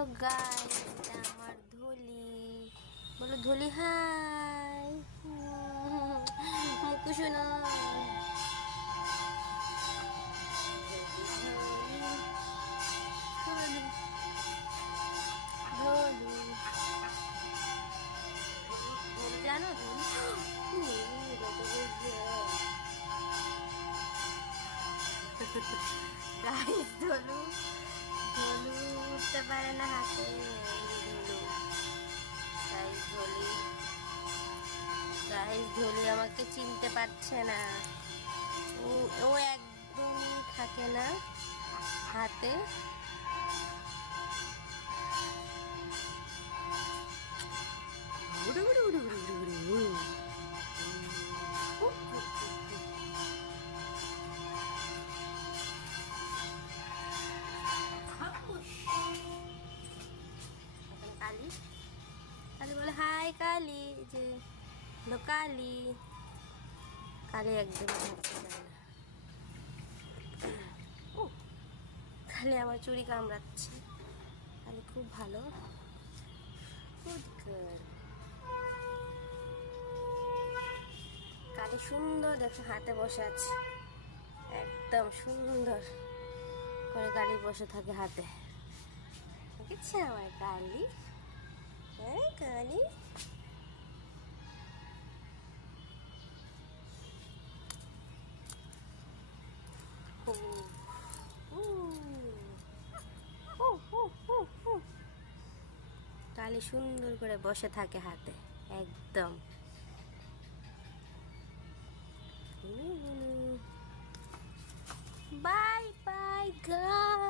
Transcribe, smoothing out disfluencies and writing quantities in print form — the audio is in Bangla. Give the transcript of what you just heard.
হ্যালো গাইস, এটা আমার ধুলি। বলো ধুলি হাই। মুকু শোনা। ধুলি জানো ধুলি গাইস, ধলু ধলু উঠতে পারে না হাতে। ধলু গাইস, ধলি আমাকে চিনতে পারছে না। ও ও একদমই থাকে না হাতে। কালি কালি বলে হাই কালি, যে হলো কালি। কালি একদম থাকতে চায় না। ও কালি আমার চুড়ি কামড়াচ্ছে। কালি খুব ভালো। Good girl. কালি সুন্দর দেখো হাতে বসে আছে, একদম সুন্দর করে কালি বসে থাকে হাতে। দেখেছে আমার কালি? হ্যাঁ কালি। ও ও ও ও ও ও। কালি সুন্দর করে বসে থাকে হাতে একদম। Bye bye guys.